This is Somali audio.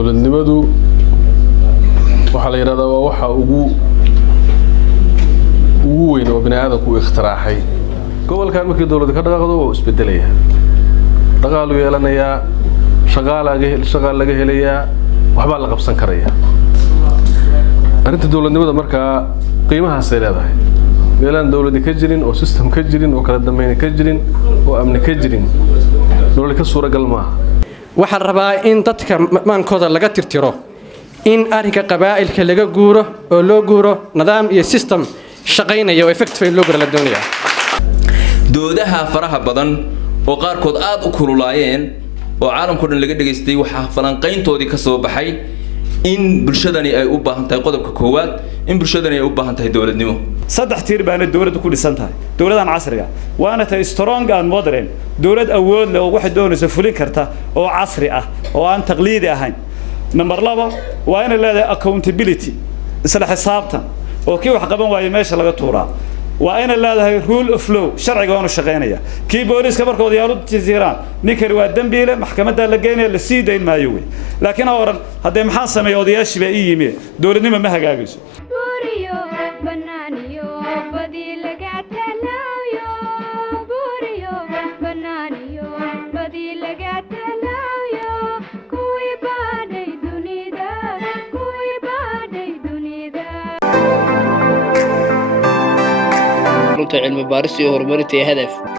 dowladnimadu waxa la yiraahdaa waa waxa ugu weyn oo bini'aadamku ikhtiraacay gobolkan markii dowladda ka dhaqaaqdo waa isbedelaya dhaqaalu yeelanaya shaqaal laga helaya waxba la qabsan karaya arinta dowladnimada marka qiimahaas ay leedahay meelaan dowladda ka jirin oo system ka jirin oo kala dambeyn ka jirin oo amni ka jirin nolol ka suuragal ma waxaan rabaa in dadka maankooda laga tirtiro in arrinka qabaa'ilka laga guuro oo loo guuro nidaam iyo system shaqaynaya oo effective loo la doonayaa doodaha faraha badan oo qaarkood aad u kululaayeen oo caalamku dhan laga dhageystay waxa falanqayntoodii ka soo baxay in bulshadani ay u baahan tahay qodobka koowaad in bulshadani ay u baahan tahay dowladnimo saddex tiir baana dowladdu ku dhisan tahay dowladan casriga waana tahay strong and modern dowlad awood leh oo wax doonaysa fulin karta oo casri ah oo aan taqliidi ahayn number 2 waa in leedahay accountability isla xisaabtan oo kii wax qaban waayay meesha laga tuuraa waa in leedahay rule of law sharciga oo shaqeynaya kii booliska markooda yaalo tiiraan ninkani waa dambiile maxkamadda la geynay la sii dayn maayo way laakiin oran haday maxaan sameeyo odayaashiba ii yimi dowladnimo ma hagaagayso علم باريس iyo horumarinta hadaf